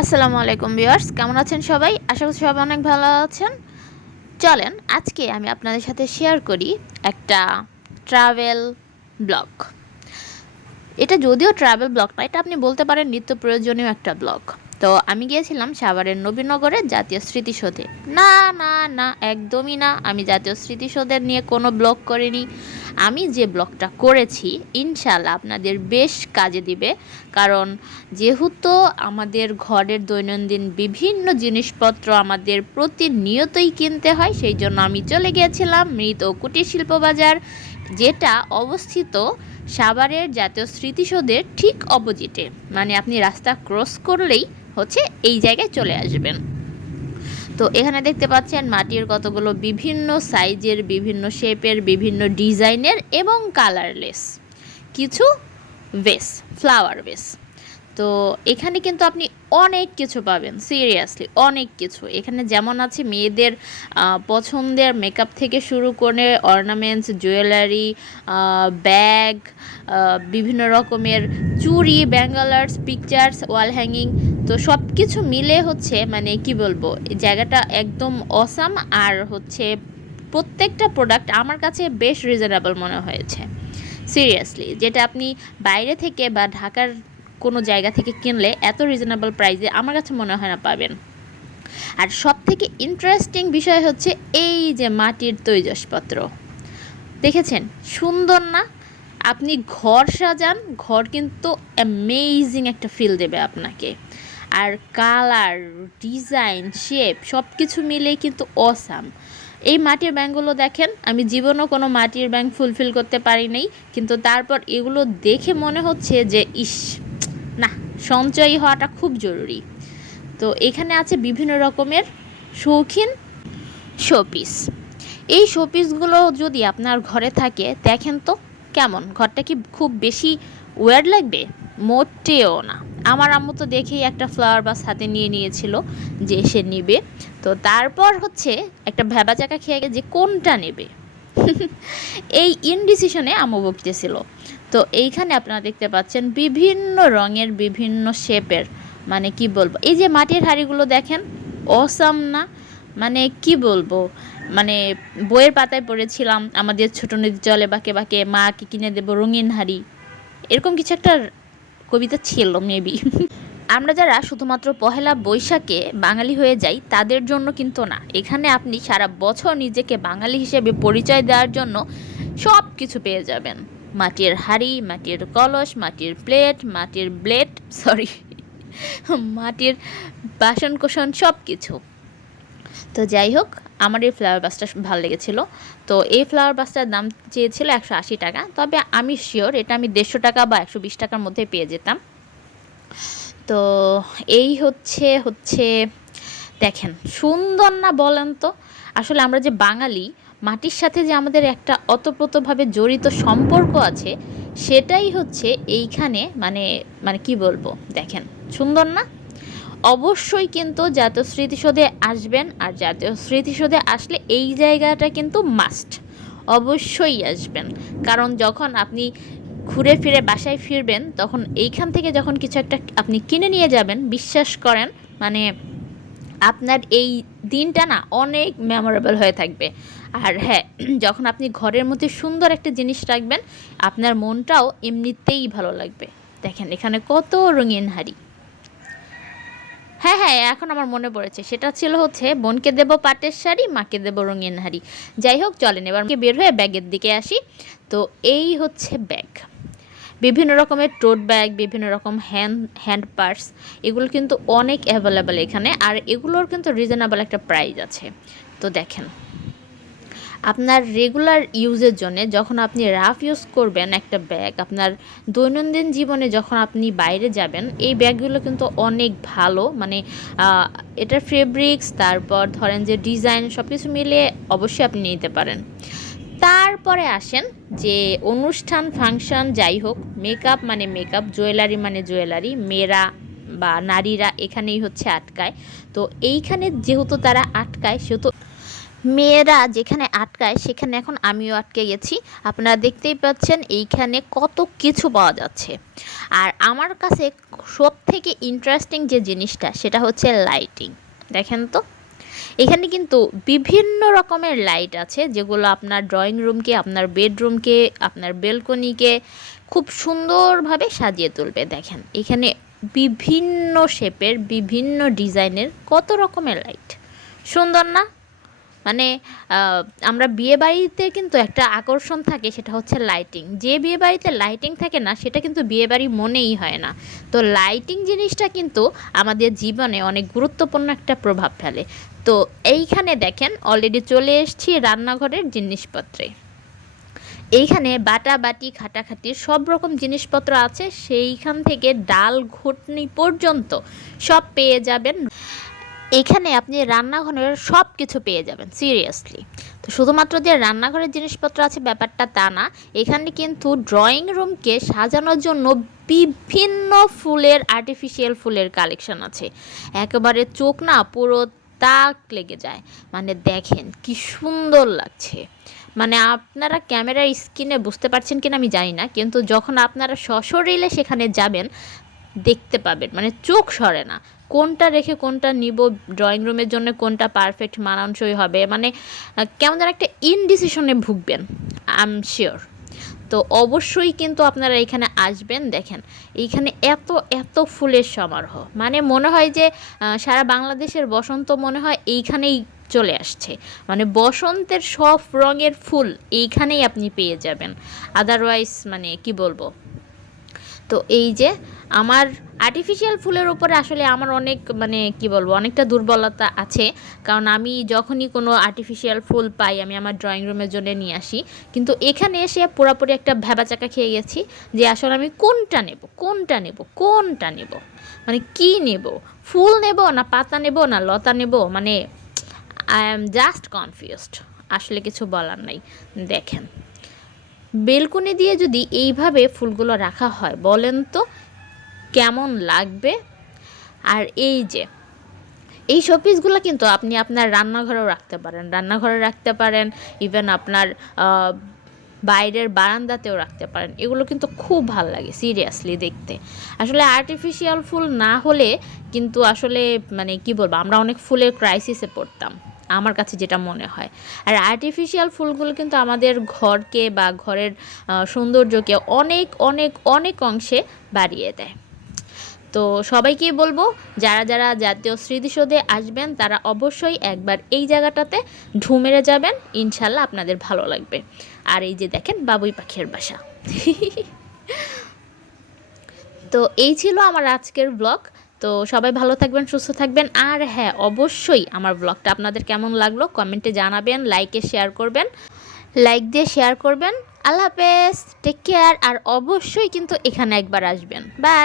আসসালামু আলাইকুম ভিউয়ার্স, কেমন আছেন সবাই? আশা করছি সবাই অনেক ভালো আছেন। চলেন আজকে আমি আপনাদের সাথে শেয়ার করি একটা ট্রাভেল ব্লগ। এটা যদিও ট্রাভেল ব্লগ না, এটা আপনি বলতে পারেন নিত্য প্রয়োজনীয় একটা ব্লগ। তো আমি গিয়েছিলাম সাভারের নবীনগরের জাতীয় স্মৃতিসৌধে। না না না, একদমই না, আমি জাতীয় স্মৃতিসৌধের নিয়ে কোনো ব্লগ করিনি। আমি যে ব্লগটা করেছি ইনশাল্লাহ আপনাদের বেশ কাজে দিবে। কারণ যেহেতু আমাদের ঘরের দৈনন্দিন বিভিন্ন জিনিসপত্র আমাদের প্রতিনিয়তই কিনতে হয়, সেই জন্য আমি চলে গিয়েছিলাম মৃৎ ও কুটির শিল্প বাজার, যেটা অবস্থিত সাভারের জাতীয় স্মৃতিসৌধের ঠিক অপোজিটে। মানে আপনি রাস্তা ক্রস করলেই হচ্ছে এই জায়গায় চলে আসবেন। তো এখানে দেখতে পাচ্ছেন মাটির কতগুলো বিভিন্ন সাইজের, বিভিন্ন শেপের, বিভিন্ন ডিজাইনের এবং কালারলেস কিছু ভেস, ফ্লাওয়ার ভেস। তো এখানে কিন্তু আপনি অনেক কিছু পাবেন, সিরিয়াসলি অনেক কিছু। এখানে যেমন আছে মেয়েদের পছন্দের মেকআপ থেকে শুরু করে অর্নামেন্টস, জুয়েলারি, ব্যাগ, বিভিন্ন রকমের চুড়ি, ব্যাঙ্গলার্স, পিকচার্স, ওয়াল হ্যাঙ্গিং। তো সব কিছু মিলে হচ্ছে মানে কি বলবো, এই জায়গাটা একদম অসাম। আর হচ্ছে প্রত্যেকটা প্রোডাক্ট আমার কাছে বেশ রিজনেবল মনে হয়েছে, সিরিয়াসলি। যেটা আপনি বাইরে থেকে বা ঢাকার কোনো জায়গা থেকে কিনলে এত রিজনেবল প্রাইসে আমার কাছে মনে হয় না পাবেন। আর সব থেকে ইন্টারেস্টিং বিষয় হচ্ছে এই যে মাটির তৈজসপত্র, দেখেছেন সুন্দর না? আপনি ঘর সাজান, ঘর কিন্তু অ্যামেজিং একটা ফিল দেবে আপনাকে। আর কালার, ডিজাইন, শেপ সব কিছু মিলেই কিন্তু অসাম। এই মাটির ব্যাঙগুলো দেখেন, আমি জীবনেও কোনো মাটির ব্যাঙ ফুলফিল করতে পারি নাই, কিন্তু তারপর এগুলো দেখে মনে হচ্ছে যে ইস, না, সঞ্চয়ী হওয়াটা খুব জরুরি। তো এখানে আছে বিভিন্ন রকমের শৌখিন শোপিস। এই শোপিসগুলো যদি আপনার ঘরে থাকে, দেখেন তো কেমন, ঘরটা কি খুব বেশি ওয়ার্ড লাগবে? মোটেও না। আমার আম্মু তো দেখেই একটা ফ্লাওয়ার বাস হাতে নিয়ে নিয়েছিল যে সে নেবে। তো তারপর হচ্ছে একটা ভ্যাবাচাকা খেয়ে যে কোনটা নেবে এই ইনডিসিশনে আম্মু বকতেছিল। তো এইখানে আপনারা দেখতে পাচ্ছেন বিভিন্ন রঙের, বিভিন্ন শেপের, মানে কি বলবো, এই যে মাটির হাঁড়িগুলো দেখেন, অসাম না? মানে কি বলবো, মানে বইয়ের পাতায় পড়েছিলাম আমাদের ছোট নদী জলে বাঁকে বাঁকে মাকে কিনে দেবো রঙিন হাঁড়ি, এরকম কিছু একটা কবিতা ছিল মেবি। আমরা যারা শুধুমাত্র পহেলা বৈশাখে বাঙালি হয়ে যাই তাদের জন্য কিন্তু না, এখানে আপনি সারা বছর নিজেকে বাঙালি হিসেবে পরিচয় দেওয়ার জন্য সব কিছু পেয়ে যাবেন। মাটির হাঁড়ি, মাটির কলস, মাটির প্লেট, মাটির ব্লেড, সরি, মাটির বাসন কোসন সব কিছু। তো যাই হোক, আমার এই ফ্লাওয়ার বাসটা ভালো লেগেছিলো। তো এই ফ্লাওয়ার বাসটার দাম চেয়েছিল 180 টাকা, তবে আমি শিওর এটা আমি 150 টাকা বা 120 টাকার মধ্যে পেয়ে যেতাম। তো এই হচ্ছে হচ্ছে দেখেন সুন্দর না বলেন তো? আসলে আমরা যে বাঙালি, মাটির সাথে যে আমাদের একটা অতপ্রতভাবে জড়িত সম্পর্ক আছে, সেটাই হচ্ছে এইখানে মানে মানে কি বলবো, দেখেন সুন্দর না? অবশ্যই কিন্তু জাতীয় স্মৃতিসৌধে আসবেন, আর জাতীয় স্মৃতিসৌধে আসলে এই জায়গাটা কিন্তু মাস্ট, অবশ্যই আসবেন। কারণ যখন আপনি ঘুরে ফিরে বাসায় ফিরবেন, তখন এইখান থেকে যখন কিছু একটা আপনি কিনে নিয়ে যাবেন, বিশ্বাস করেন মানে আপনার এই দিনটা না অনেক মেমোরেবল হয়ে থাকবে। আর হ্যাঁ, যখন আপনি ঘরের মধ্যে সুন্দর একটা জিনিস রাখবেন, আপনার মনটাও এমনিতেই ভালো লাগবে। দেখেন এখানে কত রঙিন হাড়ি। হ্যাঁ হ্যাঁ, এখন আমার মনে পড়েছে, সেটা ছিল হচ্ছে বোনকে দেব পাটের শাড়ি, মাকে দেব রঙিন হাড়ি। যাই হোক, চলেন এবার বের হয়ে ব্যাগের দিকে আসি। তো এই হচ্ছে ব্যাগ, বিভিন্ন রকমের টোট ব্যাগ, বিভিন্ন রকম হ্যান্ড পার্স, এগুলো কিন্তু অনেক অ্যাভেলেবেল এখানে। আর এগুলোর কিন্তু রিজনেবল একটা প্রাইস আছে। তো দেখেন, আপনার রেগুলার ইউজের জন্য যখন আপনি রাফ ইউজ করবেন একটা ব্যাগ, আপনার দৈনন্দিন জীবনে যখন আপনি বাইরে যাবেন, এই ব্যাগগুলো কিন্তু অনেক ভালো। মানে এটার ফেব্রিক্স, তারপর ধরেন যে ডিজাইন, সব কিছু মিলে অবশ্যই আপনি নিতে পারেন। তারপরে আসেন যে অনুষ্ঠান, ফাংশন, যাই হোক, মেকআপ মানে মেকআপ, জুয়েলারি মানে জুয়েলারি, মেয়েরা বা নারীরা এখানেই হচ্ছে আটকায়। তো এইখানে যেহেতু তারা আটকায়, সেহেতু মেয়েরা যেখানে আটকায় সেখানে এখন আমিও আটকে গেছি। আপনারা দেখতেই পাচ্ছেন এইখানে কত কিছু পাওয়া যাচ্ছে। আর আমার কাছে সবথেকে ইন্টারেস্টিং যে জিনিসটা সেটা হচ্ছে লাইটিং। দেখেন তো, এখানে কিন্তু বিভিন্ন রকমের লাইট আছে যেগুলো আপনার ড্রয়িং রুমকে, আপনার বেডরুমকে, আপনার বেলকনিকে খুব সুন্দরভাবে সাজিয়ে তুলবে। দেখেন এখানে বিভিন্ন শেপের, বিভিন্ন ডিজাইনের কত রকমের লাইট, সুন্দর না? মানে আমরা বিয়ে বাড়িতে কিন্তু একটা আকর্ষণ থাকে, সেটা হচ্ছে লাইটিং। যে বিয়ে বাড়িতে লাইটিং থাকে না সেটা কিন্তু বিয়ে বাড়ি মনেই হয় না। তো লাইটিং জিনিসটা কিন্তু আমাদের জীবনে অনেক গুরুত্বপূর্ণ একটা প্রভাব ফেলে। তো এইখানে দেখেন অলরেডি চলে এসেছি রান্নাঘরের জিনিসপত্রে। এইখানে বাটা বাটি খাটাখাটি সব রকম জিনিসপত্র আছে, সেইখান থেকে ডাল ঘুটনি পর্যন্ত সব পেয়ে যাবেন। এখানে আপনি রান্নাঘরের সব কিছু পেয়ে যাবেন সিরিয়াসলি। তো শুধুমাত্র যে রান্নাঘরের জিনিসপত্র আছে ব্যাপারটা তা না, এখানে কিন্তু ড্রয়িং রুমকে সাজানোর জন্য বিভিন্ন ফুলের, আর্টিফিশিয়াল ফুলের কালেকশন আছে। একেবারে চোখ না পুরো তাক লেগে যায়। মানে দেখেন কি সুন্দর লাগছে। মানে আপনারা ক্যামেরার স্ক্রিনে বুঝতে পারছেন কিনা আমি জানি না, কিন্তু যখন আপনারা সশরীরে সেখানে যাবেন দেখতে পাবেন, মানে চোখ সরে না কোনটা রেখে কোনটা নিব, ড্রয়িং রুমের জন্য কোনটা পারফেক্ট মানানসই হবে। মানে কেমন যেন একটা ইনডিসিশনে ভুগবেন, আই এম শিওর। তো অবশ্যই কিন্তু আপনারা এখানে আসবেন। দেখেন এইখানে এত এত ফুলের সমারোহ, মানে মনে হয় যে সারা বাংলাদেশের বসন্ত মনে হয় এইখানেই চলে আসছে। মানে বসন্তের সব রঙের ফুল এইখানেই আপনি পেয়ে যাবেন। আদারওয়াইজ মানে কি বলবো। তো এই যে আমার আর্টিফিশিয়াল ফুলের উপরে আসলে আমার অনেক মানে কি বলবো অনেকটা দুর্বলতা আছে, কারণ আমি যখনই কোনো আর্টিফিশিয়াল ফুল পাই আমি আমার ড্রয়িং রুমের জন্য নিয়ে আসি। কিন্তু এখানে এসে পুরোপুরি একটা ভ্যাবাচাকা খেয়ে গেছি যে আসলে আমি কোনটা নেব, কোনটা নেব, কোনটা নেব, মানে কি নেব, ফুল নেব না পাতা নেব না লতা নেব, মানে আই অ্যাম জাস্ট কনফিউজড। আসলে কিছু বলার নাই। দেখেন বেলকনি দিয়ে যদি এইভাবে ফুলগুলো রাখা হয় বলেন তো কেমন লাগবে। আর এই যে এই শোপিসগুলো কিন্তু আপনি আপনার রান্নাঘরেও রাখতে পারেন, রান্নাঘরে রাখতে পারেন, ইভেন আপনার বাইরের বারান্দাতেও রাখতে পারেন। এগুলো কিন্তু খুব ভালো লাগে সিরিয়াসলি দেখতে। আসলে আর্টিফিশিয়াল ফুল না হলে কিন্তু আসলে মানে কি বলবো, আমরা অনেক ফুলের ক্রাইসিসে পড়তাম আমার কাছে যেটা মনে হয়। আর আর্টিফিশিয়াল ফুলগুলো কিন্তু আমাদের ঘরকে বা ঘরের সৌন্দর্যকে অনেক অনেক অনেক অংশে বাড়িয়ে দেয়। তো সবাইকেই বলবো যারা যারা জাতীয় স্মৃতিসৌধে আসবেন তারা অবশ্যই একবার এই জায়গাটাতে ঢু মেরে যাবেন, ইনশাল্লাহ আপনাদের ভালো লাগবে। আর এই যে দেখেন বাবুই পাখির বাসা। তো এই ছিল আমার আজকের ব্লগ। তো সবাই ভালো থাকবেন, সুস্থ থাকবেন। আর হ্যাঁ, অবশ্যই আমার ব্লগটা আপনাদের কেমন লাগলো কমেন্টে জানাবেন, লাইকে শেয়ার করবেন, লাইক দিয়ে শেয়ার করবেন। আল্লাহ হাফেজ, টেক কেয়ার। আর অবশ্যই কিন্তু এখানে একবার আসবেন। বাই।